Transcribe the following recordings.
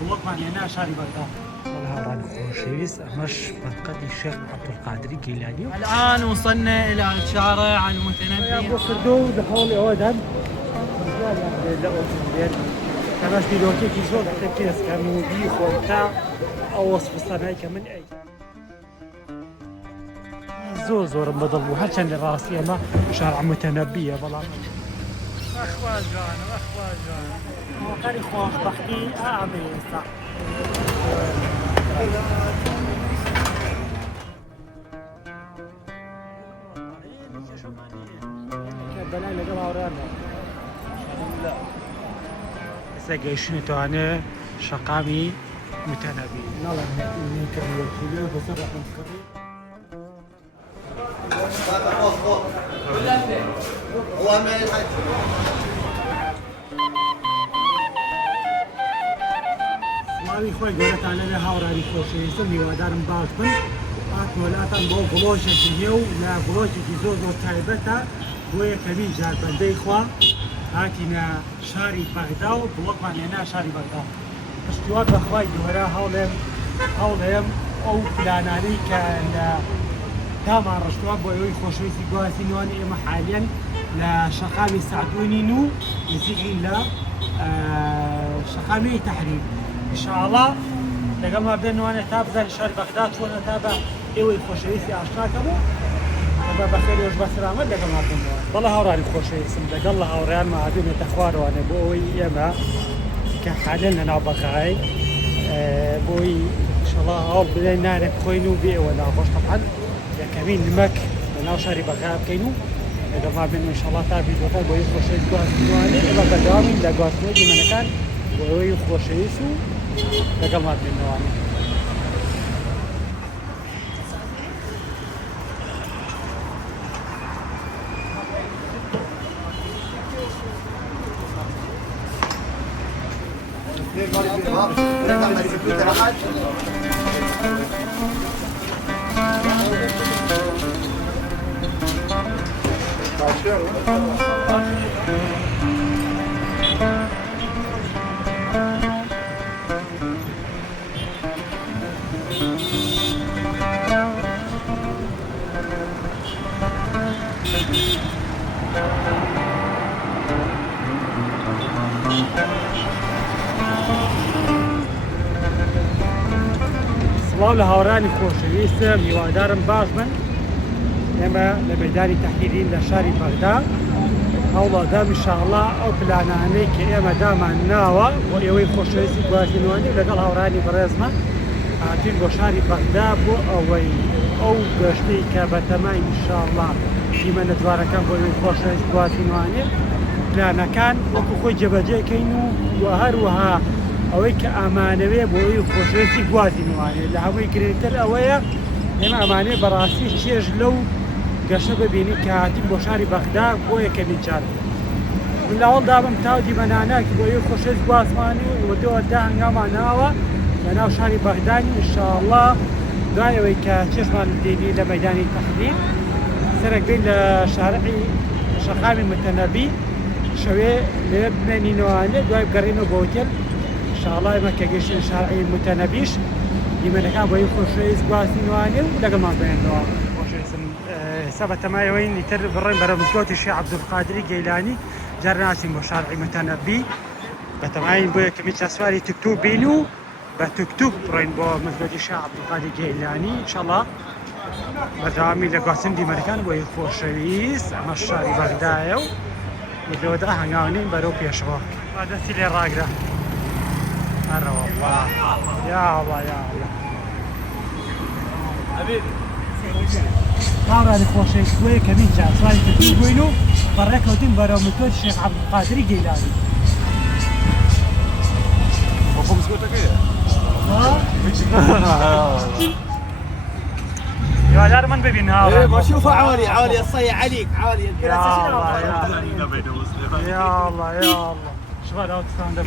بڵۆکمان هێنا شاری بەغدا. هاوڕانی خۆشەویست ئەمەش منطقەی الشيخ عبد القادر الجيلاني. الآن وصلنا إلى شارع المتنبي. بۆ لەحاڵی ئەوەدان تەماش بیرۆکێکی زۆر پێستکەم و بیخۆتا ئەو وەسفستانایی کە من ئەی زۆرم بەدڵ بوو هەرچەند لە ڕاستی ئەمە شارع متەنەبیە بەڵام ئەخواجان خۆشبەختی ئامێ ئێستا بەلای لەگەڵ هاوڕاندا ئێستا گەیشتنی توانێ شەقامی متەنەبی سڵاوی خۆی گەورەتان لەبێ هاوڕانی خۆشەویستم هیوادارم باش بن هاتووەلاتان بۆ گڵۆژێکی هێ و لا گڵۆژێکی زۆر تایبەتە بۆ یەکەمین جار بەندەی خوا هاتینە شاری بەغدا و بڵۆکمان هێنا شاری بەغدا پشتیوان بەخوای گەورە هەوڵێم ئەو پلانانەی کە لە تامان ڕشتووە بۆ ئەوەی خۆشەویستی گوازینەوەی ئێمە حالیان لە شەقامی سعدونین و نزیکین لە شەقامی تەحریر ئینشاءڵڵا لەگەڵمان بێنوانێت تا بزانین شاری بەغدا چۆنە تا بە ئێوەی خۆشەویستی ئاشناکەم و بەخێریۆش بە سلامەت لەگەڵمان بێنەوە. بەڵێ هاوڕانی خۆشەویستم لەگەڵ لە هاوڕێیانمان هاتوونێتە خوارەوانێ بۆ ئەوەی ئێمە کە حالێن لەناو بەقای بۆی ئینشاءڵڵا هەوڵ بدەین نانێک بخۆین و بێ ئەوە ناخۆش تەبعەن یەکەمین نمەک لەناو شاری بەغدا بکەین و لەگەڵمان بێن ئینشاءڵڵا تا ڤیدیۆکە بۆ ئەوەی خۆشەویست گواستنەوەی ئێمە بەردەوامین لە گواستنەوەی دیمەنەکان بۆ ئەوەی خۆشەویست و لەگەڵمان بێنەوەوانێ. سڵاو لە هاوڕانی خۆشەویستم هیوادارم باش بن ئێمە لە مەیدانی تەحریرین لە شاری بەغدا هەوڵەدەم ئینشاءڵڵا ئەو پلانانەی کە ئێمە دامان ناوە بۆ ئێوەی خۆشەویستی گواستنەوەی لەگەڵ هاوڕانی بەڕێزمە هاتوین بۆ شاری بەغدا بۆ ئەوەی ئەو گەشتەی کە بەتەمای ئینشاءڵڵا دیمەنە جوارەکان بۆ ئێوەی خۆشەویست گواستنەوەی پلانەکان وەکو خۆی جێبەجێکەین و هەروەها ئەوەی کە ئامانەوێ بۆ ئەوەی خۆشەویستی گوازینەوانێ لە هەمووی گرنگتر ئەوەیە ئێمە ئەمانێ بەڕاستی چێژ لەو گەشە ببینی کە هاتین بۆ شاری بەغدا بۆ یەکەمین جار من لە هەوڵ دابم تا دیمەنانەکی بۆ ئەوەی خۆشەویست گوازمانی و دۆدا هەنگامان ناوە لە ناو شاری بەغدانی ئینشاءڵڵا دوای ئەوەی کە چێژمان دێنی لە مەیدانی تەحریر سەرک بین لە شارعی شەقامی متەنەبی شەوێ لێ بمێنینەوانێ دوای بگەڕێنەوە بۆ هۆتێل ئینشاءڵڵا ئێمە کە گەیشتین شارعی متەنەبیش دیمەنەکان بۆ ئەوەی خۆشەویست گواستنەوانێ و لەگەڵمان بێنەوە. خۆشەویستم ئێستا بەتەمایەوەی ئیتر بڕێن بەرەو مزگەوتی شێخ عەبدولقادر الجیلانی جار ناچین بۆ شارعی متەنەبی بەتەمایین بۆ یەکەمین چاسواری تکتوک بین و بە تکتوک بڕێن بۆ مزگەوتی شێخ عەبدولقادر الجیلانی ئینشاءڵڵا بەردەوامی لە گواستن دیمەنەکان بۆ ئەوەی خۆشەویست ئەمە شاری بەغدایە و لەوەدا هەنگاوانین بەرەو پێشەوە دەستی لێ ڕاگرە هەرە وەڵڵا یا ئەڵڵا یا ئەڵڵا هاوڕانی خۆشەویست بۆ یەکەمین جار سواری تکتوک بووین و بەڕێکەوتین بەرەو مزگەوتی شێخ عەبدولقادر الجیلانی. بۆ مزگەوتەکەیە؟ هیوادار من ببین هاوڕێ وشوفوا عوالي الصيع عليك عوالي يا الله يا الله يا الله شغال اوت ستاند اب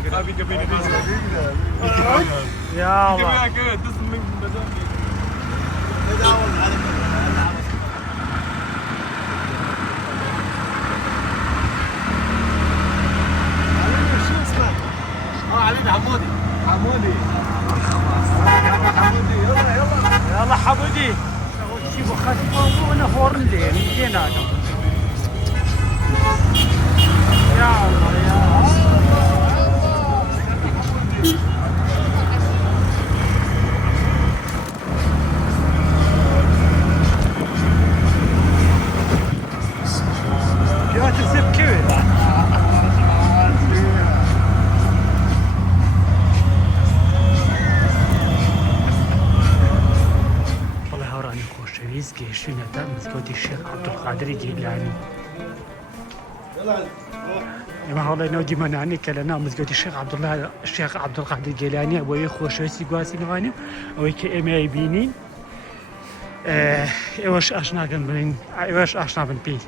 يا الله حبيبي حمودي حمودي حمودي يلا يلا يلا حمودي سيبوا خفيفه وانا هورن زين هذا يا الله يا يا تسيب كيف والله هوراني خوشويز گەیشتوینە تا مزگەوتی شێخ عەبدولقادری گەیلانی ئێمە هەوڵی نەو دیمەنانی کە لە ناو مزگەوتی شێخ عەبدولقادر گەیلانیە بۆ یەک خۆشەویستی گوازینەوانی ئەوەی کە ئێمە بینین ئێوەش ئاشناکەن بنین ئێوەش ئاشنا بن پێی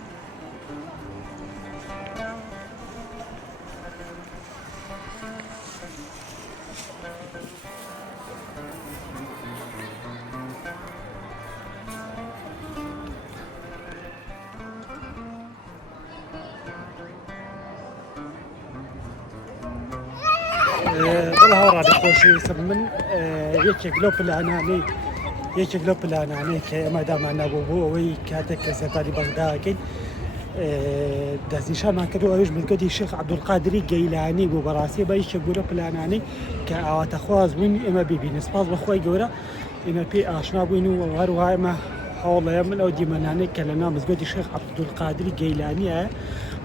بەڵێ هاوڕادە خۆشەویستم من یەکێک لەو پلانانەی کە ئێمە دامان نەبوو بۆ ئەوەی کاتێک کە سەرباری بەغداکەین دەستنیشانمان کردو ئەویش مزگەوتی شێخ عەبدولقادری گەیلانی بوو بەڕاستی بە یەکێک بوو لە پلانانەی کە ئاواتەخواز بووین ئێمە ببینین سپاس بەخوای گەورە ئێمە پێی ئاشنا بووین و هەروەها ئێمە هەوڵەیە من ئەو دیمەنانەی کە لە ناو مزگەوتی شێخ عەبدولقادری گەیلانیە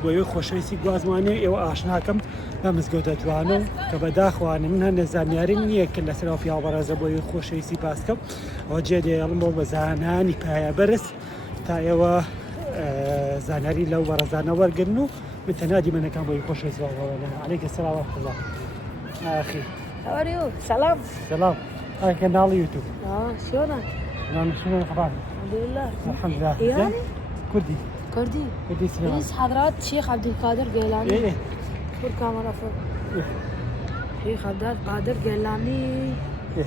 بۆ ئەوەی خۆشەویستی گوازمانێ ئێوە ئاشناکەم بە مزگەوتە توانە و کە بەداخوانە من هەندێک زانیاری نییە کە لەسەرەوە پیاوەڕێزە بۆ ئەوەی خۆشەویستی پاسکەم ئەوە جێ دێڵم بۆ بە زانانی پایە بەرز تا ئێوە زانیاری لەو بەڕێزانە وەرگرن و من تەنها دیمەنەکان بۆ ئەوەی خۆشەویستی وەڵێن عەلەیکە سەلام وەرحمەتوڵڵاه ئاخی How are you? Salam. سلام هاي قناة يوتيوب شلونك؟ شنو الأخبار؟ الحمد لله. الحمد لله إيراني؟ كردي كردي. سلام رئيس حضرات الشيخ عبد القادر جيلاني. ايه فور كاميرا فور. إيه. الشيخ عبد القادر جيلاني. إيه.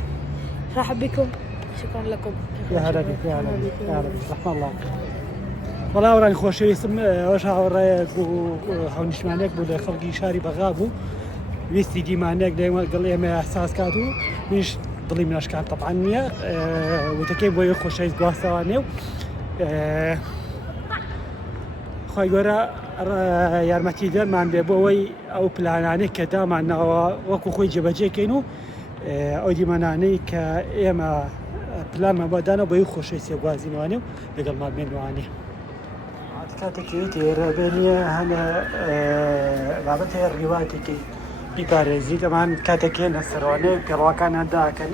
رحب بكم. شكرا لكم. يا هلا بك يا هلا بك يا هلا بك رحمة الله والله وراني خۆشەویستم ئەوەش هاوڕێیەک بوو هەونیشمانێک بوو لە خەڵکی شاری بەغا بوو ویستی دیمانێک دەگەڵ ئێمە ئەحساس کات و منیش دڵی مناشکان تەبعاً نییە وتەکەی بۆ یەک خۆشەویست گواستەوانێ و خی گەورە یارمەتی دەرمان بێ بۆ ئەوەی ئەو پلانانەی کە دامانەوە وەکو خۆی جێبەجێکەین و ئەو دیمەنانەی کە ئێمە پلانمان بەدانە بۆ یەک خۆشەویستی گوازینەوانێ و لەگەڵمان بێنوانێ کاتێکی تێرە بێنیە هەنە بابەت هەیە ڕیواتێکی بیپارێزی دەمان کاتێکێنە سەرۆنێ پێڕواکان هەنداکەن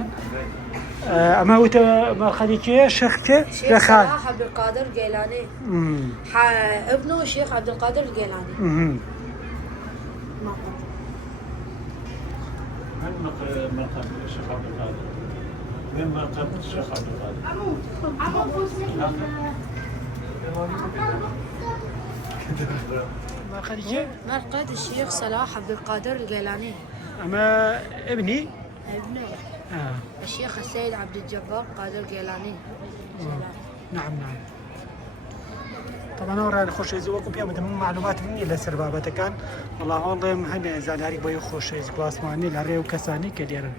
ئەمە وتە مەرخەدیکێ شەخکێ الشيخ صلاح عبد القادر جيلاني. ابنه الشيخ عبد القادر الجيلاني. من مرقد الشيخ عبد القادر؟ من مرقد الشيخ عبد القادر؟ مرقد الشيخ صلاح عبد القادر الجيلاني. ئەمە ابني ابنه الشيخ السيد عبد الجبار قادر جيلاني. نعم طبعا ئەوڕای خۆشەویستی وەکو پێم وتم معلوماتم نییە لەسەر بابەتەکان وەڵا هەوڵێم هەنێ زانیاری بۆ یەک خۆشەویست گواسمانی لە ڕێو کەسانی کە لێرن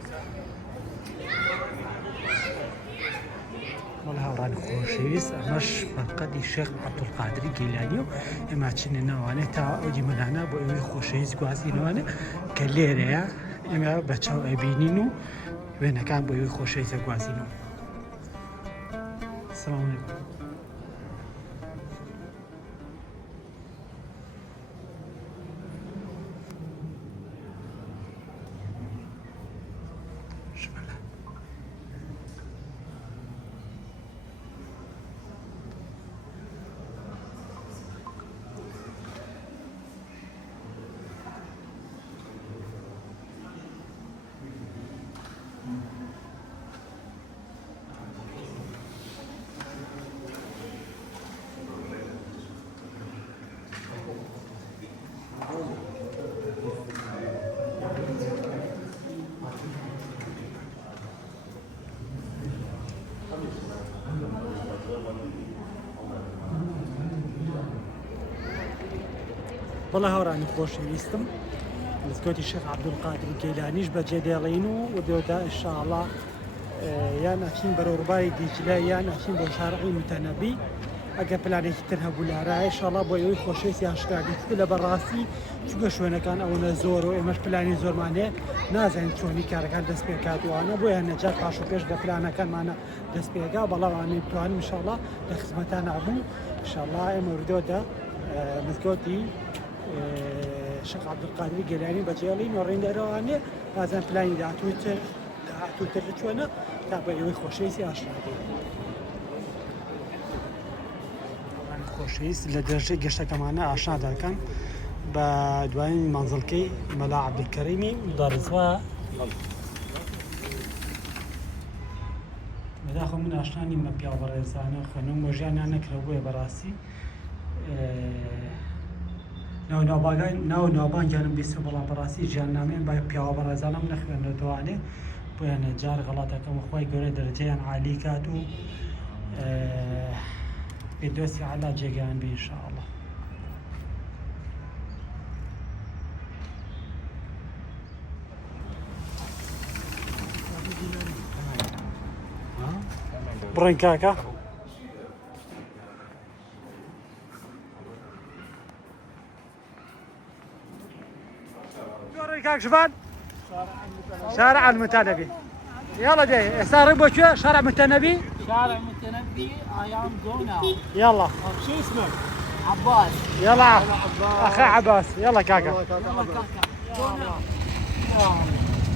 وەڵا هاوڕانی خۆشەویست ئەمەش مەرقەدی شێخ عەبدولقادری گەیلانی و ئێمە چینە ناوانێ تا ئەو دیمەنانە بۆ ئەوەی خۆشەویست گوازینەوانە کە لێرەیە ئێمە بەچاو ئەبینین و وێنەکان بۆ ئەوەی خۆشەویستە گوازینەوە سلام علیکم بەڵێ هاوڕانی خۆشەویستم مزگەوتی شێخ عەبدولقادر گەیلانیش بەجێ دێڵین و ودێودا ئینشاءڵڵا یان ئەچین بەرەوڕباری دیجلە یان ئەچین بۆ شارعی متەنەبی ئەگەر پلانێکی تر هەبوو لارایە ئینشاءڵڵا بۆ ئەوەی خۆشەویستی ئاشکراکردن لە بەڕاستی چونکە شوێنەکان ئەوەنە زۆر و ئێمەش پلانی زۆرمان هەیە نازانین چۆنی کارەکان دەست پێ کاتوانە بۆیە نەجار پاش و پێش لە پلانەکانمانە دەست پێگا بەڵام ئەوانەی بتوانین ئینشاءڵڵا لە خزمەتان نابوو ئینشاءڵڵا ئێمە وردۆدا مزگەوتی شێخ عەبدولقادر گەیلانی بەجێڵین و ڕێندەرەوانێ بازان پلانی داهاتووتر چۆنە تا بە ئێوەی خۆشەویستی ئاشکراکەین. خۆشەویست لە دەرەجەی گەشتەکەمانە ئاشنا دەکەن بە دوایین مەنزڵکەی مەلا عەبدولکەریمی دارزوا. بەداخۆ من ئاشنا نیم بە پیاو بەڕێزانە خوێنم بۆ ژیانیان نەکرا بۆیە بەڕاستی ناو ناوبانگیانم بیست بەڵام بەڕاستی ژیاننامەیان با پیاوە بەڕێزانەم نەخوێنرە دوانێ بۆیە نەجار غەڵاتەکەم خوای گەورە دەرەجەیان عالی کات و فردوسی عەلا جێگەیان بێ ئینشاءڵڵا. بڕێن کاکە كاك شبان شارع المتنبي يلا جاي صار ابو شو شارع متنبي شارع متنبي ايام جونا. يلا شو اسمك؟ عباس. يلا اخي عباس يلا كاكا يلا كاكا.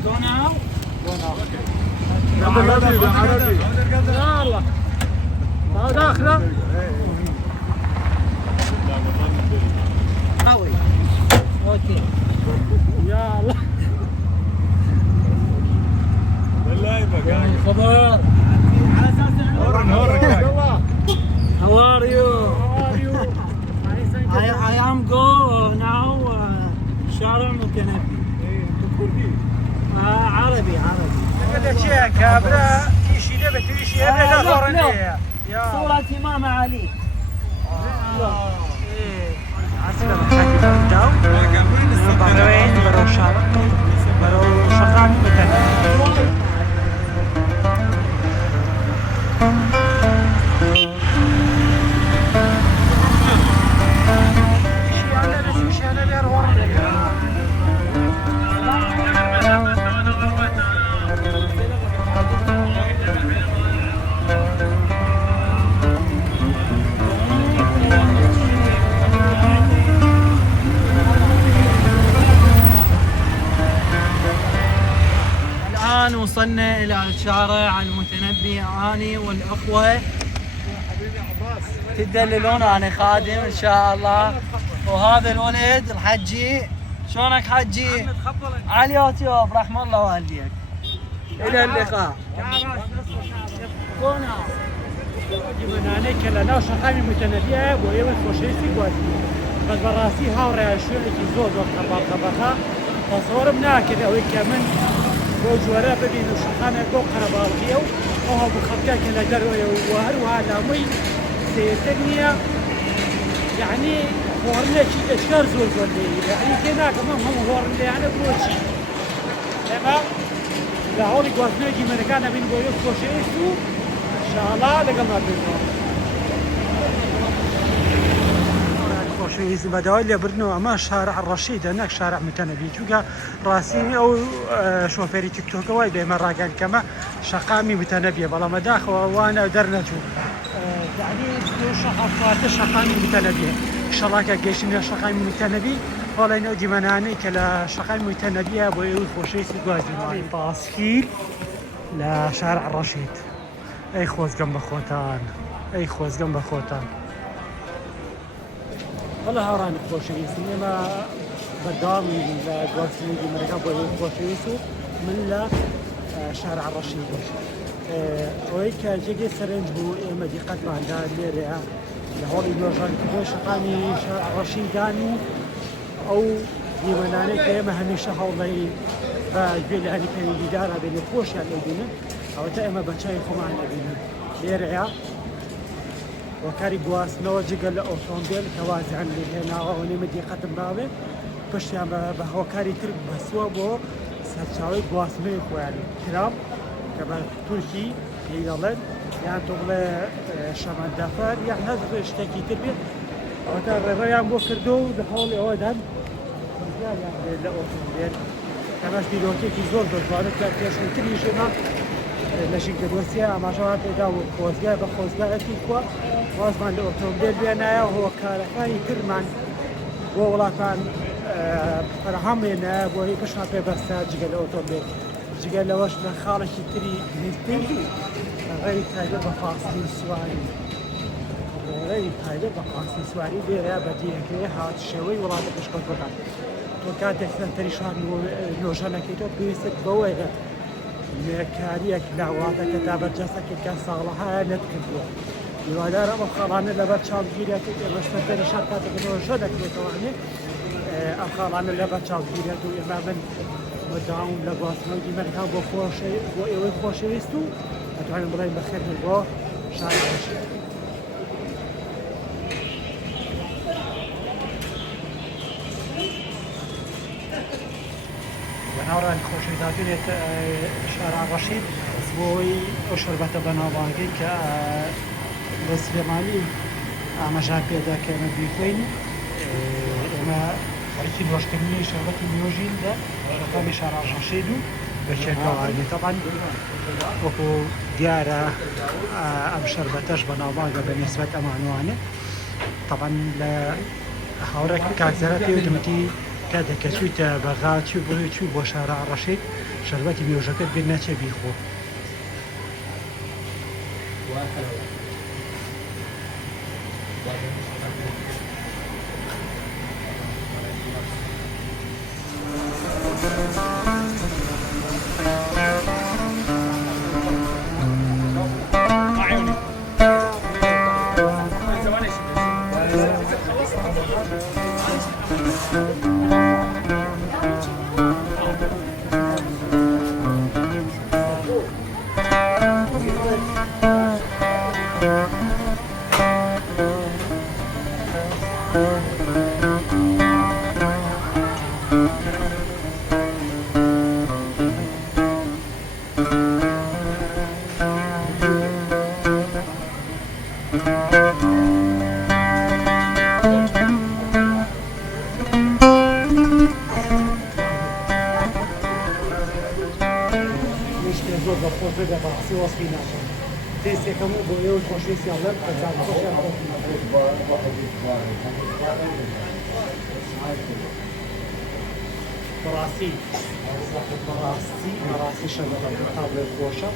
جونا. عربي عربي يلا ما داخله قوي. اوكي. يلا بالله يبقى خبر. هورن How are you? I am go now شارع متنبي. عربي. بدأ شيء كابرا تيشي ده بتيشي هذا غورنيه صورة إمام علي. عسكر خلي الداو بعدين برو شارع برو شقام متنبي. الآن وصلنا إلى الشارع المتنبي أنا والأخوة تدللون أنا خادم إن شاء الله. وهذا الولد الحجي. شلونك حجي؟ على اليوتيوب رحم الله والديك. إلى اللقاء. جبنانه كلا شقامي متنبيه ويوم خوشيسي قوازي بس براسي هاورا شوية زود وقت خبرها تصور بناكد أو كمان وجوارا ببين شقامي بو قربالكيو وهو بخبكا كلا دروي وهروها لامي سيتنيا يعني هورنا شيء اشكار زور يعني كنا كمان هم هورنا يعني بروشي تمام لا هولي قوازنا جي مركانا بين بويوك خوشيسو إن شاء الله لقى ما بينهم. خوشويستی بەداوای لێبردنەوە ئەمە شارع ڕەشید هەناک شارع متەنەبی چونکە ڕاستی ئەو شۆفێری تیکتۆکە وای بێمە ڕاگەن کەمە شەقامی متەنەبیە بەڵام بەداخەوە وانە دەرنەچوو یعنی شەقافاتە شەقامی متەنەبیە ئینشەڵڵا کە گەیشتینە شەقامی متەنەبی بەڵێن ئەو دیمەنانەی کە لە شەقامی متەنەبیە بۆ ئەوی خۆشەویستی گوازی پاسکیل لە شارع ڕەشید. ئەی خۆزگەم بە خۆتان ئەی خۆزگەم بە خۆتان. والله هاورانی خۆشەویستی ئێمە بەردەوامی لە گواستنی مەرەکە بۆ خۆشەویست و من لە شارع ڕەشید ئەوەی کە جێگەی سەرنج بوو ئێمە دیقەتماندا لێرەیە لە هەوڵی نۆژانکردنەوەی شەقامی شارع ڕەشیدان و ئەو دیمەنانەی کە ئێمە هەمیشە هەوڵی بە گوێ لە هەری پەیوەندیدارە بێنێ خۆشیان لێبینن ئەوەتە ئێمە بەچای خۆمان دەبینن لێرەیە وەکاری گواستنەوە جگەل لە ئۆتۆمبیل کەوازیان لێهێناوە ئەوەنێمە دیقەتم باوێ پشتیان بە هۆکاری تر بەسووە بۆ سەرچاوی گواستنەوەی خۆیان کرام کە بە تورکی پێی دەڵێن یان تۆ بڵێ شەمەندەفەر یان هەر شتێکی تر بێت ئەوەتە ڕێڕەیان بۆ کردو و لە هەوڵی ئەوەدان لە ئۆتۆمبیل کەمەش بیرۆکێکی زۆر دەژوانێت کە پێشتری ژێمە لەشی گەدۆسیە ئاماژەوان پێدا و خۆزگای بە خۆزگایەتی خوا وازمان لە ئۆتۆمبیل بێنایە هۆکارەکانی ترمان بۆ وڵاتان فەرهەمێنە بۆ هی پشمان پێبەستە جگە لە ئۆتۆمبیل جگە لەوەش لە خاڵێکی تری نزدەی ڕێی تایبەت بە فاستی سواری ڕێی تایبەت بە فاستی سواری لێرە بەدیەکەی هات شێوەی وڵاتە پشکۆت بکات تۆ کاتێک سەرتەری شوان نۆژەنەکەی تۆ پێویستت بەوەیە نوێکاریەک لاواتەکە تا بەرجەستەکە کە ساڵەها نەتکردووە هیوادارم ئەم خاڵانە لەبەر چاوگیرێت بەستەرتەری شار کاتێک نۆژە دەکرێتەوەنێ ئەم خاڵانە لەبەر چاوگیرێت و ئێمە من بەداوم لە گواستنەوە دیمەرەکان بۆ ئێوەی خۆشەویست و ئەتوانین بڵێن بەخێر بۆ شاری خۆشی بەناوڕان خۆشەویستانێت شارع ڕەشید بۆی ئەو شەربەتە بەناوبانگەی کە لە سلێمانی ئاماژان پێدا کە ئێمە بیخۆین ئێمە بەرکی نوۆشتنی شەربەتی نوێژین لە ڕقامی شارع ڕەشید و بەچێکەوانی تەبان وەکو دیارە ئەم شەربەتەش بەناوبانگە بە نسبەت ئەمانوانە تەبان لە هاوڕێک کاکزەرە پێوتمەتی کاتێککە چوویتە بەغا چوو بۆ شارع ڕەشید شەربەتی نوێژەکەت بێت نەچێ بیخۆ زۆر بەخۆش بێ بەڕاستی وەسفی ناکەم تێستێکەم و بۆ ئێوە خۆشویستیان لەم بەڕاستی شەربەتەکە تابلێت خۆشە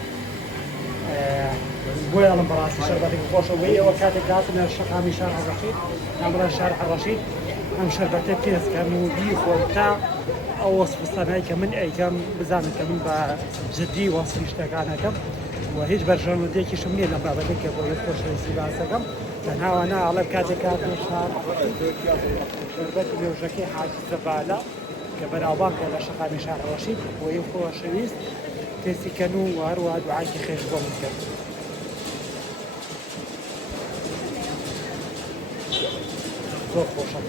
بۆ یاڵم بەڕاستی شەربەتێک خۆشە وەی ئەوە کاتێک هاتنە شەقامی شار ڕەشید ئەمڕۆ شار ڕەشید ئەم شەربەتە پێستکەم و بیخۆم تا ئەو وەسفستانایی کە من ئەیکەم بزانم کە من بە جددی وەسفی شتەکانەکەم و هیچ بەرژەوەندێکیشم نییە لە بابەتێک کە بۆ یەک خۆشەویستی باسەکەم تەنهاوانە ئەڵێ کاتێک هاتنە شار شەربەتی نوێژەکەی حاجی زەبالە کە بەناوبانگە لە شەقامی شار ڕەشید بۆ یەک خۆشەویست تێستیکەن و هەروەها دوعایکی خێش بۆ من کرد زۆر خۆشە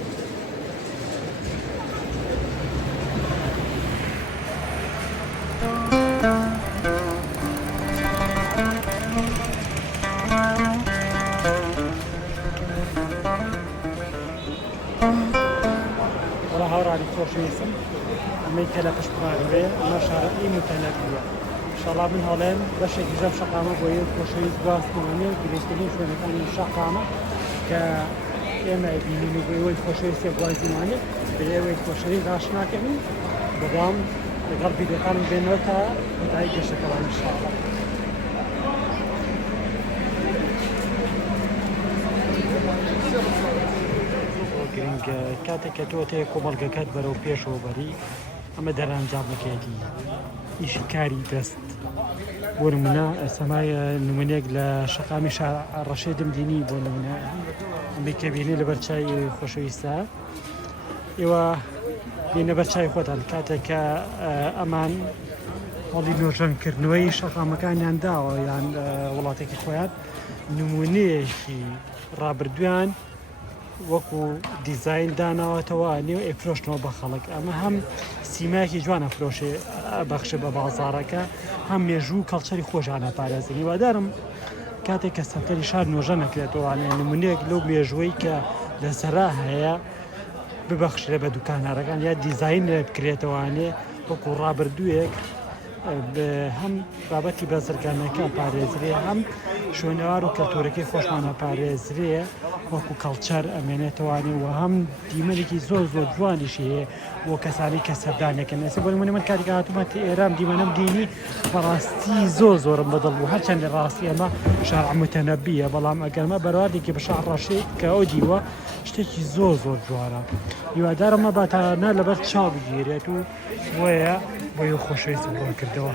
هاوڕانی خۆشەویستم ئەمەی کە لە پشتمانوێ ئەمە شارەتی متەنەبیوە ئینشەڵا من هەڵێم بەشێکی ژەم شەقامە بۆ یەک خۆشەویست گواستنەوەنێ گرنگترین شوێنەکانی شەقامە کە ئێمە بینین و بۆ ئێوەی خۆشەویستێک گوازیمانێ بە ئێوەی خۆشەویست ئاشناکەین بەڵام لەگەڵ ڤیدیۆکانم بێنەوە تا کۆتایی گەشتەکەوان ئینشەڵا گرنگە کاتێک کە تۆ تێ کۆمەڵگەکەت بەرەو پێشەوە بەری ئەمە دەرانجام بکەیەتی ئیشی کاری دەست بۆ نمونە ئەسەمایە نمونێک لە شەقامی شار ڕەشیدم دینی بۆ نمونە ئەمەی کە بینی لە بەرچای خۆشەویستە ئێوە بینە بەرچای خۆتان کاتێک کە ئەمان هەڵی نۆژەنکردنەوەی شەقامەکانیان داوە یان وڵاتێکی خۆیان نمونەیەکی ڕابردویان وەکو دیزین داناوەتەوە نێو ئەفرۆشتەوە بە خەڵک ئەمە هەم سیمایەکی جوانە فرۆشێ بەخشە بە بازارەکە هەم مێژوو کەڵچەری خۆشانە پارێزی هیوادارم کاتێک کە سەنتەری شار نۆژە نەکرێتەوەوانێ نمونەیەک لەو مێژوەی کە لەسەرا هەیە ببەخشرێ بە دوکانارەکان یا دیزین لێ بکرێتەوانێ وەکو ڕابردوویەک هەم بابەتی بازرگانەکە پارێزرێ هەم شوێنەوار و کەلتورەکەی خۆشمانە پارێزرێ وەکو کەڵچەر ئەمێنێتەوانێ و هەم دیمەنێکی زۆر جوانیشی هەیە بۆ کەسانی کە سەردانەکەن ئێستا بۆ نمونە من کاتێک هاتوومەتە ئێرام دیمەنەم دینی بەڕاستی زۆرم بەدڵ بوو هەرچەند لە ڕاستی ئەمە شارع متەنەبیە بەڵام ئەگەرمە بەروادێکی بە شار ڕەشەی کە ئەو دیوە شتێکی زۆر جوانە هیوادارەمە باتانە لەبەر چاو بگیرێت و بۆیە بۆی خۆشەویست بۆ کردەوە.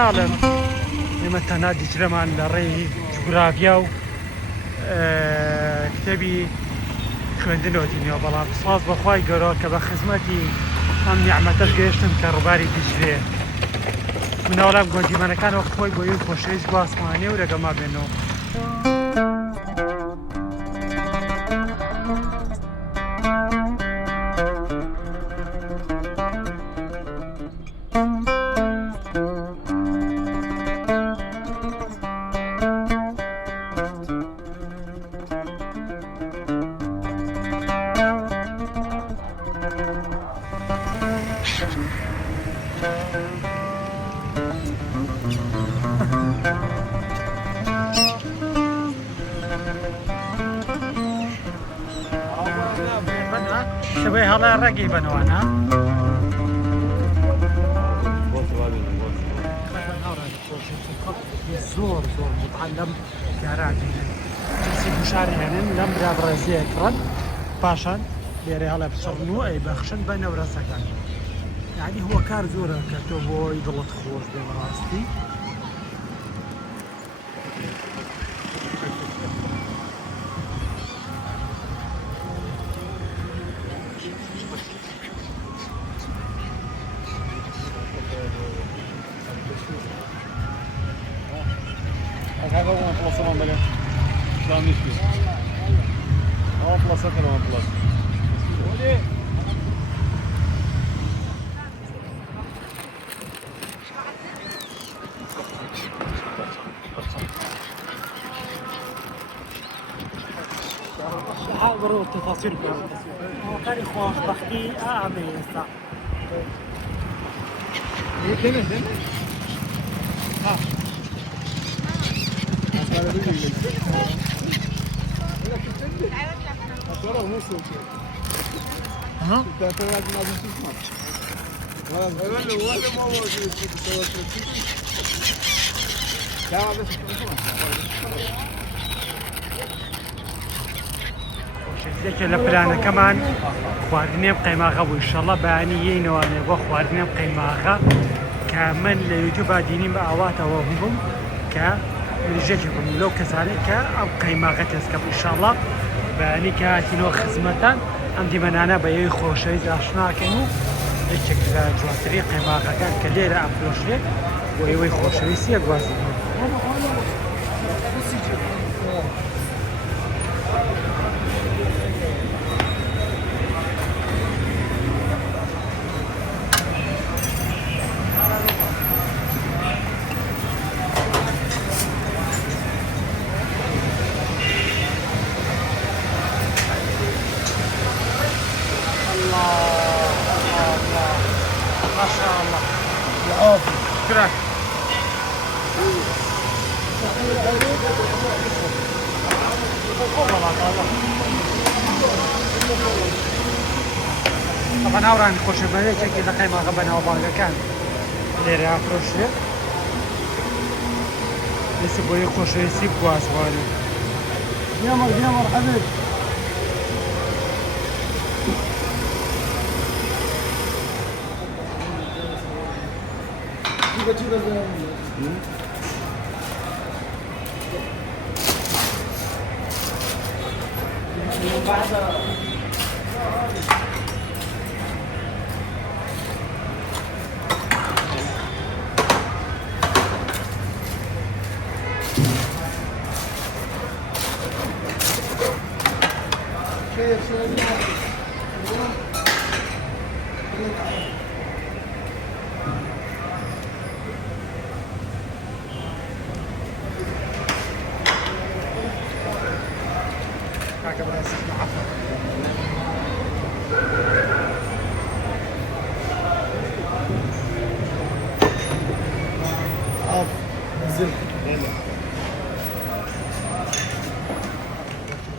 ناڵم ئێمە تەنها دیجرەمان لە ڕێی جوگرافیا و کتێبی خوێندنەوەتینەوە بەڵام سپاس بەخوای گەورە کە بە خزمەتی ئەم نیعمەتەش گەیشتم کە ڕووباری دیجرێ مناوەڵام گۆنجیمانەکانەوە خۆی بۆ یەک خۆشەویست گواسمانێ و لەگەڵما بێنەوە. شبه هلا رقي بنوانا زور متعلم كاراتي جلسي مشاريعين لم برازي كرد باشان ليري هلا بصرنو اي بخشن بين ورسكان يعني هو كار زور كتبو يضلط خوش براستي هذا هو بلاصة ما ملك لا مشكلة هو بلاصة كلام بلاصة حاضروا التفاصيل هو كان خوش بحكي اعمل يسا ها شتێکە لە پلانەکەمان خواردنێ قەیماغە بوو ئینشەڵڵا بەیانیەینەوانێ بۆ خواردنێ قەیماغە کە من لە یوتیوب دینیم بە ئاواتەوە بووم کە مریژێکی بووم لەو کەسانی کە ئەم قەیماغە تێسکە بوو ئینشەڵڵا بەیانی کە هاتینەوە خزمەتان ئەم دیمەنانە بە یەوەی خۆشەویست ئاشناکەین و یەکێک لە جوانترین قەیماغەکان کە لێرە ئەفرۆشرێت بۆ ئێوەی خۆشەویستیە گوازی ما شاء الله العافية شكرا طبعا هاوران خوش بەرێ چێکی لە قەیماغە بەناو باگەکان لێرە ئافرۆشێ لێسە بۆ یەک خۆشەویستی بگوازوانێ يا مرحبا كاكا براسك معفن عاف نزل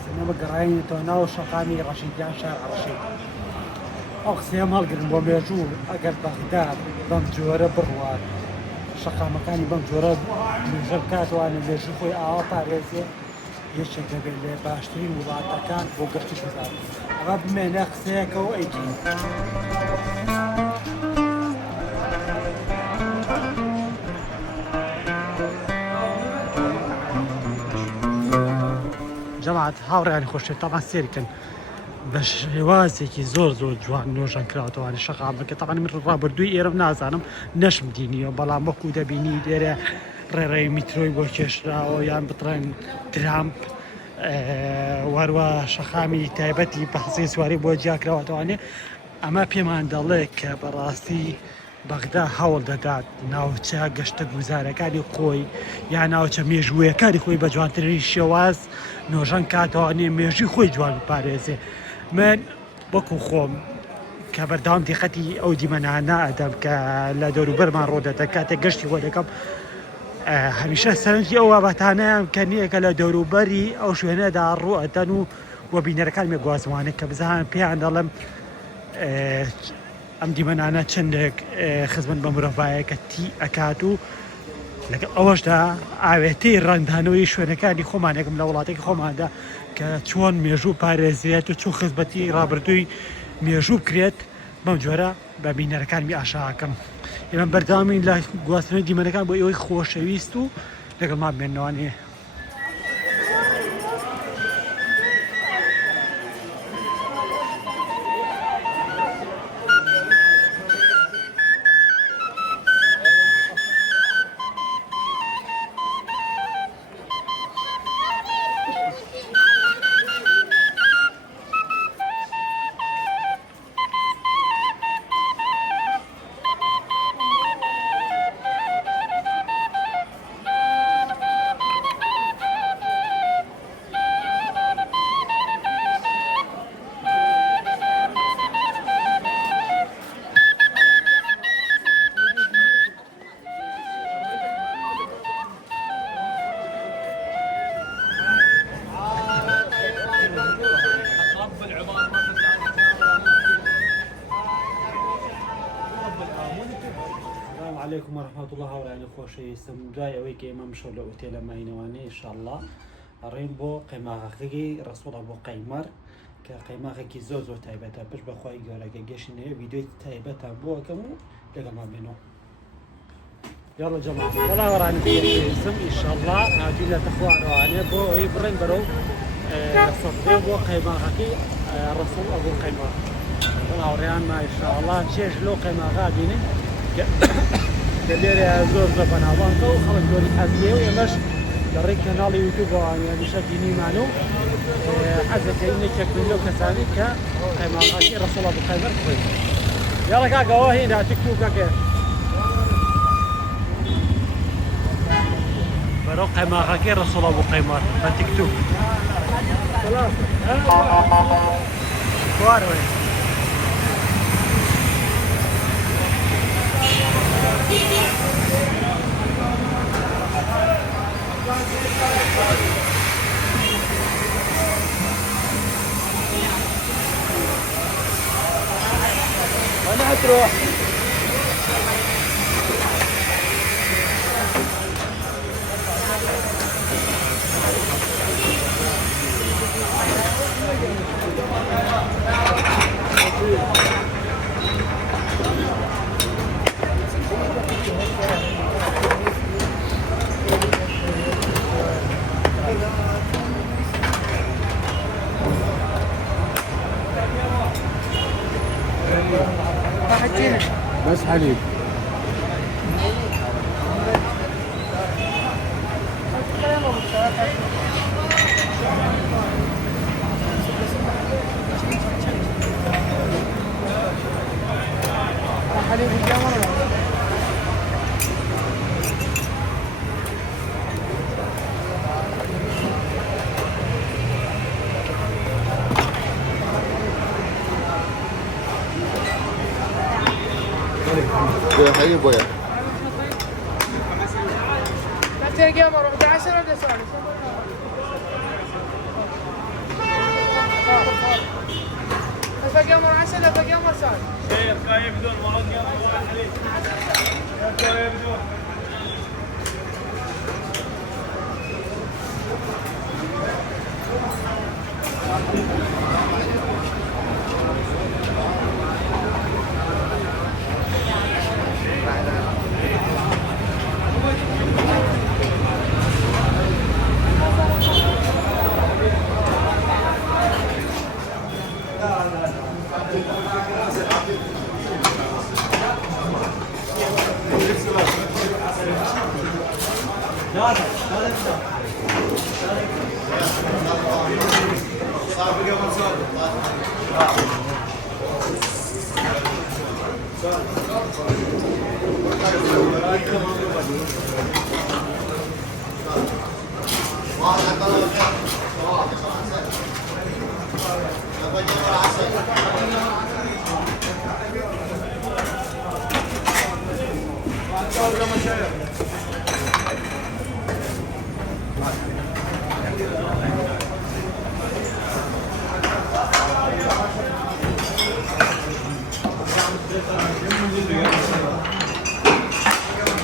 سينما قرايني تونا وشقامي رشيديان شارع رشيد أقصي مالقرن بوميجور أقل بغداد بمجورة برواد شقا مكاني بمجورة من جركات وأنا بيجو خوي باريزي یەکێک دەبێت لە باشترین وڵاتەکان بۆ گەشتی گوزار ئەمە بمێنە قسەیەکەوە ئەیکی جەماعەت هاوڕێیانی خۆشێت تاوان سێرکن بە شێوازێکی زۆر جوان نۆژان کراوەتەوانی شەقامەکە تاوان من ڕابردووی ئێرە نازانم نەشم دینیەوە بەڵام وەکو دەبینی لێرە ڕێڕێی میترۆی بۆ کێشراوە یان بڵێن ترامپ وەروە شەقامی تایبەتی بەحسی سواری بۆ جیاکراوەتەوانێ ئەمە پێمان دەڵێ کە بەڕاستی بەغدا هەوڵ دەدات ناوچە گەشتە گوزارەکانی خۆی یان ناوچە مێژوویەکانی خۆی بە جوانترین شێواز نۆژان کاتەوانێ مێژوی خۆی جوان بپارێزێ من وەکو خۆم کە بەردەوام دیقەتی ئەو دیمەنانە ئەدەم کە لە دەوروبەرمان ڕۆدەدە کاتێک گەشتی خۆ دەکەم هەمیشە سەرنجی ئەو بابەتانەیەم کە نییەکە لە دەوروبەری ئەو شوێنەدا ڕوو ئەدەن و وە بینەرەکان مێ گوازوانێت کە بزان پێیان دەڵێم ئەم دیمەنانە چندێک خزمەت بە مرۆڤایەکە تی ئەکات و لەگەڵ ئەوەشدا ئاوێتەی ڕەندانەوەی شوێنەکانی خۆمانێکم لە وڵاتێکی خۆماندا کە چۆن مێژوو پارێزیێت و چوو خزمەتی ڕابردووی مێژوو بکرێت بەم جۆرە بە بینەرەکانمی ئاشاکەم ئێمە بەردەوامی لە گواستنەوەی دیمەنەکان بۆ ئێوەی خۆشەویست و لەگەڵمان بێنەوانێ عليكم ورحمة الله وبركاته خۆشەویستم دوای ئەوەی کە ئێمە مشەو لە ئوتێلە ماینەوانەیە ئینشاءالله ئەڕێین بۆ قەیماغەکەی ڕەسوڵە بۆ قەیمەر کە قەیماغێکی زۆر تایبەتە پشت بەخوای گەورەکە گەشتینەیە ڤیدیۆی تایبەتە بۆ ئەەکەم و لەگەڵمان بێنەوە يلا جماعة والله وراني خۆشەویستم ئینشاءالله هاتوینەتە خوارەوانێ بۆ ئەوەی بڕێن بەرەو سەفرێ بۆ قەیماغەکەی ڕەسوڵ ئەبوو قەیمەر هاوڕێیانمان ئینشاءالله چێژ لەو قەیماغا بینن لێرە زۆر زۆر بەناوبانگە و خەڵک زۆری حەزیە و ئێمەش لە ڕێی کەناڵی یوتیوبەوە هەمیشە بینیمان و حەزەکەین یەکێکبووین لەو کەسانی کە قەیماقاکی ڕەسوڵ ئەبو قەیمەر بخۆین. یاڵە کاکەوە هێنا تیکتۆکەکە بەرەو قەیماقاکی ڕەسوڵ ئەبو قەیمەر بە تیکتۆک. خوار وێ وين تروح؟ بس حليب. حليب ويا تلاقي مرة 11 ولا ثالث؟ تلاقي مرة 10 ولا تلاقي مرة ثالث؟ شيخ كايف بدون مرض يا ابو حليب. كايف بدون.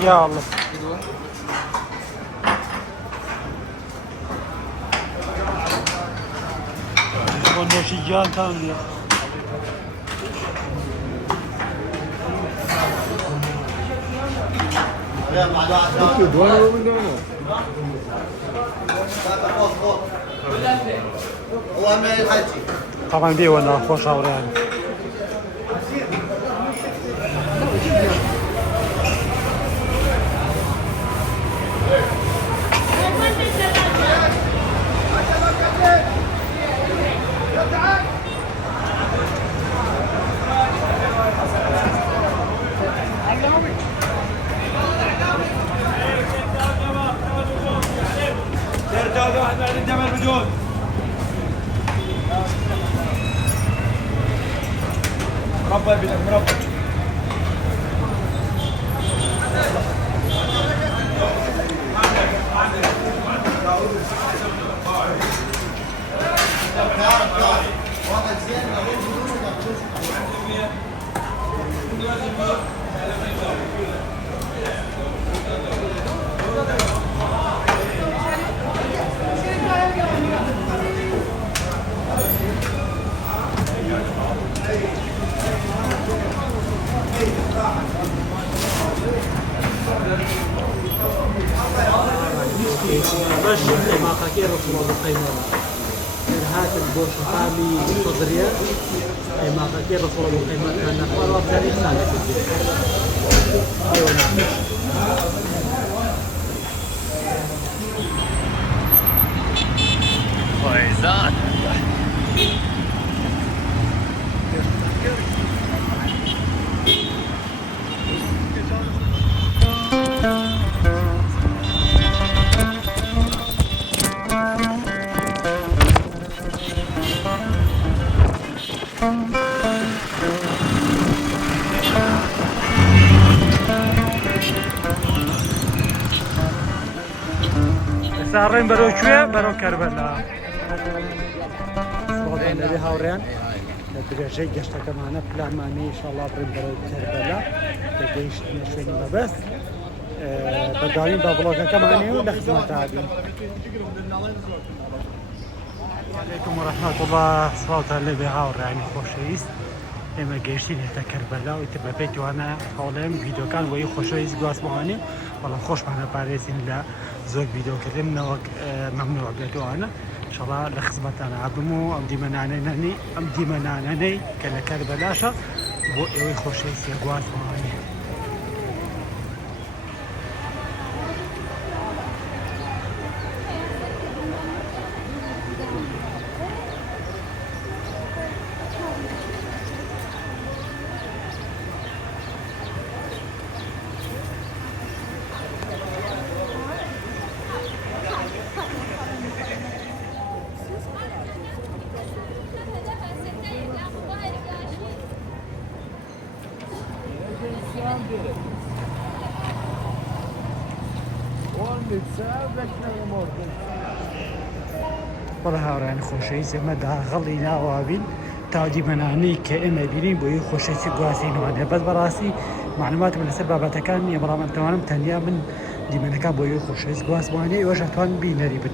يا الله والنوشيجان ثانية طبعا دي وانا خوش اوريان مربى بدك مربى. باش قيماقاكي رسول الله قيماق هات البوش خامي صدريا قيماقاكي رسول الله قيماق كان نقوى وابدالي سالك الدين فايزان سارين برو شوية برو كربلاء صوتنا اللي هاوريان درجة جشتك معنا بلاماني إن شاء الله برين برو كربلاء تجيش نشوين بس بداوين ببلوغا كماني ولخدمة عادي عليكم ورحمة الله صوتنا اللي هاوريان خوشيست اما گەیشتین هێتا کەربەلا و ئیتر بەپێی توانە هەوڵێم ڤیدۆکان وەی خۆشەویست گواستمەوانی بەڵام خۆشمانە پارێزین لە زۆر ڤیدۆکردن نەوەک مەمنوع بێتوانە ئینشەڵا لە خزمەتانە هاتبووم و ئەم دیمەنانەی کە لە کەربەلاشە بۆ ئێوەی خۆشەویستیە گواستمەوانی بەڵێ هاوڕێیان خۆشەویست ئێمە داغەڵی ناوابین تا دیمەنانەی کە ئێمە بینین بۆی خۆشەویستی گواستینەوەیە بەس بەڕاستی معلوماتم لەسەر بابەتەکان نییە بەڵام ئەتوانم تەنیا من دیمەنەکان بۆی خۆشەویست گواستمەوانی ئێوەش ئەتوان بینەری بن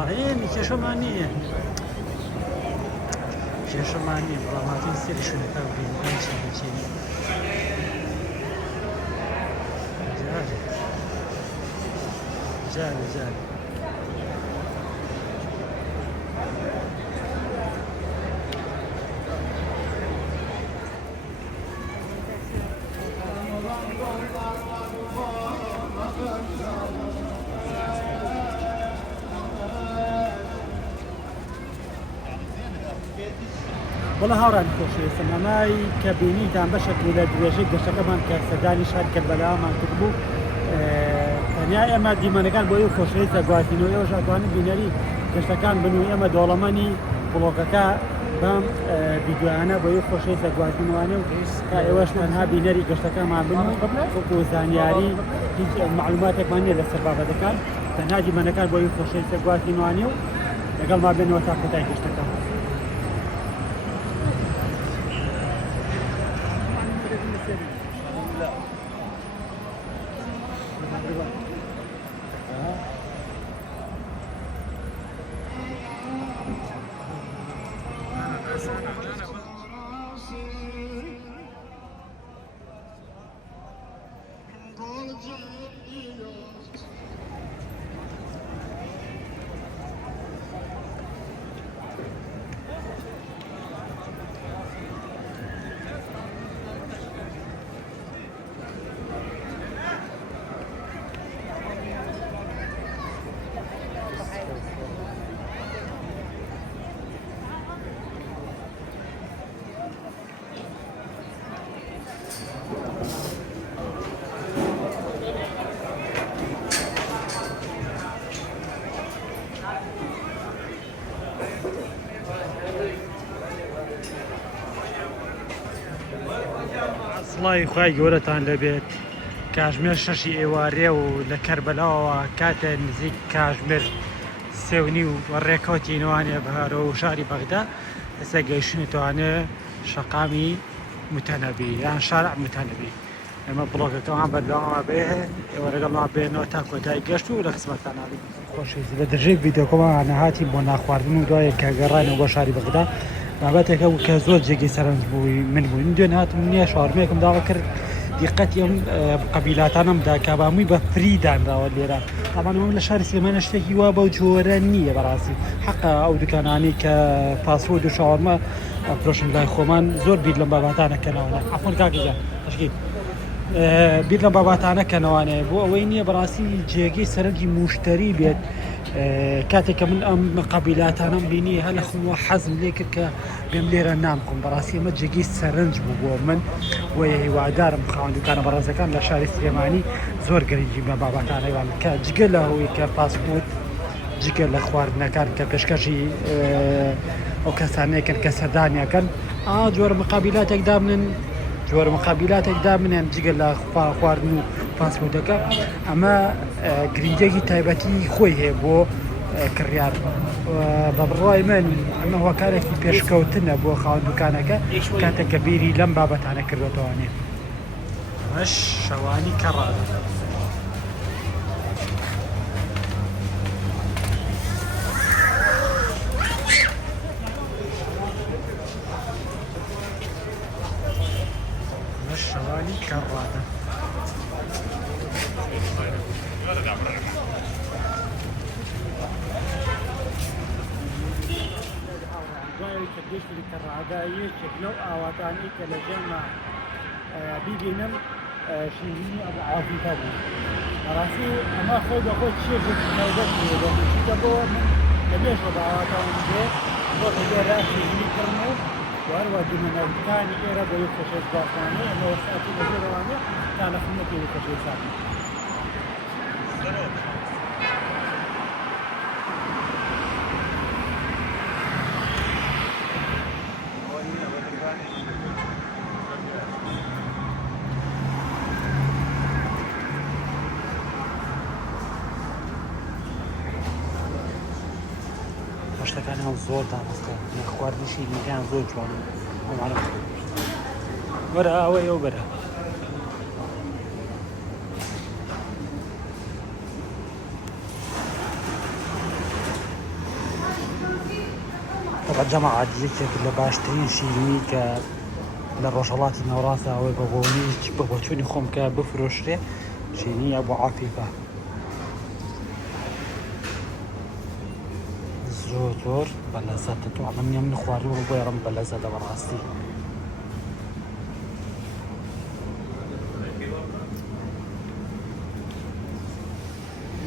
والله كشمانية كشمانية والله ما تنسي شو نتاوبين ايش هالشيء جاري والله هاورانی خۆشەویستم ئەمای کە بینیتان بەشێک لە درێژەی گەشتەکەمان کە سەردانی شار کەربەلامان کردبوو تەنیا ئێمە دیمەنەکان بۆ ئەو خۆشەویستە گواستینەوە ئێوەش ئەتوانن بینەری گەشتەکان بن و ئێمە دۆڵەمەنی بڵۆگەکە بەم ڤیدیۆیانە بۆ ئەو خۆشەویستە گواستینەوانێ و تا ئێوەش تەنها بینەری گەشتەکەمان بن و وەکو زانیاری هیچ معلوماتێکمان نییە لەسەر بابەتەکان تەنها دیمەنەکان بۆ ئەو خۆشەویستە گواستینەوانێ و لەگەڵ ما بێنەوە تا کۆتای گەشتەکە. سڵاوی خوای گەورەتان لەبێت کاتژمێر 6 ئێوارێ و لە کەربەلاوە کاتە نزیک کاتژمێر 3:30 و ڕێکەوتینەوانێ بەهارەوە و شاری بەغدا ئێستا گەیشتنەوانێ شەقامی متەنەبی یان شارع متەنەبی ئێمە بڵۆگەکەمان بەردەوامە بێ ئێوە لەگەڵمان بێنەوە تا کۆتایی گەشت و لە قسمەتتاناوی خۆشەویستی لە دژەی ڤیدیۆکەمان هاتی بۆ ناخواردن و دوایە کە گەڕانەوە بۆ شاری بەغدا بابەتێکە بوو کە زۆر جێگەی سەرنج بووی من بووین دوێن هاتم نییە شاڕمەیەکم داوا کرد دیقەتی ئەم قەبیلاتانەمدا کابامووی بە فریدانراوە لێرە ئەمانەوە لە شاری سلێمانە شتێکی وا بەو جۆرە نییە بەڕاستی حەقا ئەو دوکانانی کە پاسپۆرت و شاوەرمە ئەفرۆشن لای خۆمان زۆر بیر لەم باباتانەکەنەوەە عەفوان کاکەجان تەشکیل بیر لەم باباتانەکەنەوانێ بۆ ئەوەی نییە بەڕاستی جێگەی سەرنجی موشتەری بێت کاتێککە من ئەم قەبیلاتانم بینی هەلە خۆمەوە حەزم لێ کرد کە بێم لێرە نامکۆم بەڕاستی ئەمە جێگەی سەرنج بوو بۆ من وە هیوادارم خاوەندەکانە بەڕێزەکان لە شاری سلێمانی زۆر گەرنجی بە باباتانەوان کە جگە لە هەوەی کە پاسپۆرت جگە لە خواردنەکان کە پێشکەشی ئەو کەسانەیەکن کە سەردانیەکەن جۆرە مقابلاتێکدا منن جۆرە مقابلاتێکدا منێن جگە لە خواردن و پاسپۆرتەکە ئەمە گرنگێکی تایبەتی خۆی هەیە بۆ کڕیار بە بڕای من ئەمە هۆکارێکی پێشکەوتنە بۆ خاوەن دوکانەکە کاتێککە بیری لەم بابەتانە کردوێتەوانێ مەش شەوانی کەڕادە شەوانی کەڕادە کە گەشتی کەڕادا یەکێک لەو ئاواتانەی کە لە جێمە بیبینم شیرینی ئەبوو عافیتە بوو بەڕاستی ئەمە خۆی بە خۆی چێژێکیتە بۆ من لەبێژە بە ئاواتان بێ بۆ لێرە شیرینی کردن و وهروە دیمەنەکانی ئێرە بۆ یەک خۆشەویست باخوانێ ئەمە وەساتی لەژێرەوانێ تا لە خزمەتی یەک خۆشەویستانی شتەکانیان زۆر دامەستە خواردنی شیرینیەکان زۆر جوانە وەرە ئەوەی ئەو بەرە جەماعەت یەکێک لە باشترین شیرینی کە لە ڕۆژهەڵاتی ناوەڕاستە ئەوەی بە بۆنی بە بۆچوونی خۆم کە بفرۆشرێ شیرینی ئەبوو عافیفە زۆر بەلەزەتە تو ئەمە نییە من خواردووە بۆ ڕم بەلەزەتە بەڕاستی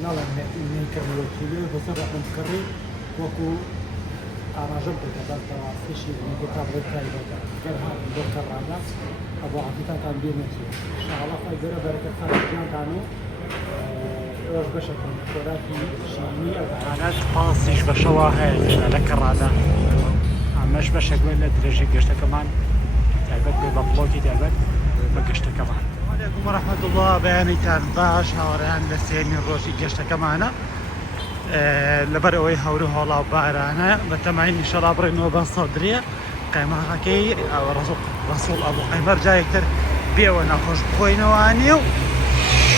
ناڵێن کردوەکیلێ بۆسەر ڕەقم کڕی وەکو أراجم بكتابات فيشي من كتاب ركاي بدا جرها بكر هذا أبو عفيفة كان بيمشي إن شاء الله فجرة بركة خالد جان كانوا روش بشكل ولكن شيني أنا خاصيش بشواهد لك الرادة مش بشكل ولا درجة قشطة كمان تعبت ببلوكي تعبت بقشطة كمان. عليكم ورحمة الله بياني تان باش هوران لسيني الروشي قشطة كمان لبروي هوري هولا بارانا بتمعين ان شاء الله برينو بصدريه قيمه هكي او رسول ابو قيمر جاي يكتر بيونا خوش خوينوانيو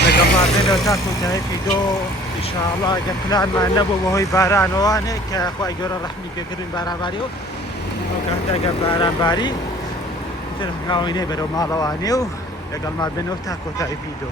لقد ما بينو تاكو تايفي دو ان شاء الله قبلان ما نبو وهي باران واني كاخوي جور الرحمي بيقرين باران باريو وكانت باران باري ترغاويني برو مالوانيو لقد ما بينو تاكو تايفي دو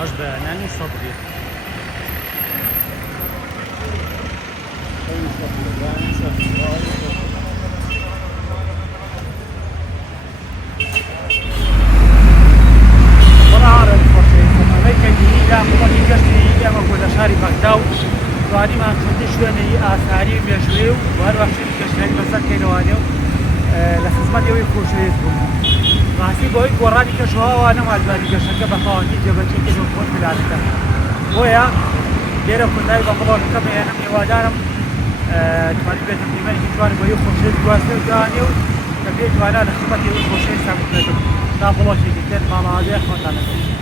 غش بياناني صبري شاری بەغدا و دوانیمان چەندی شوێنەی ئاساری و مێژوێ و هەروە شوێنی گەشتیاری بەسەر کەینەوانێ و لە خزمەتەوەی خۆشەویست بووم. ڕاستی بۆی گۆڕانی کەشەوەوە نەمادوانی گەشتەکە بە تەواوی جێبەجێ و خۆش پلانەکە. بۆیە لێرە کۆتایی بە بڵۆژەکەم هێنم هیوادارم توانێت بێتە قیمەتێکی جوان بۆی خۆشەویست گواستە دوانێ و کە بێت توانە لە خزمەتەوەی خۆشەویست بکرێتم تا بڵۆژێکی تر ماماوەیە خۆتانەکەم.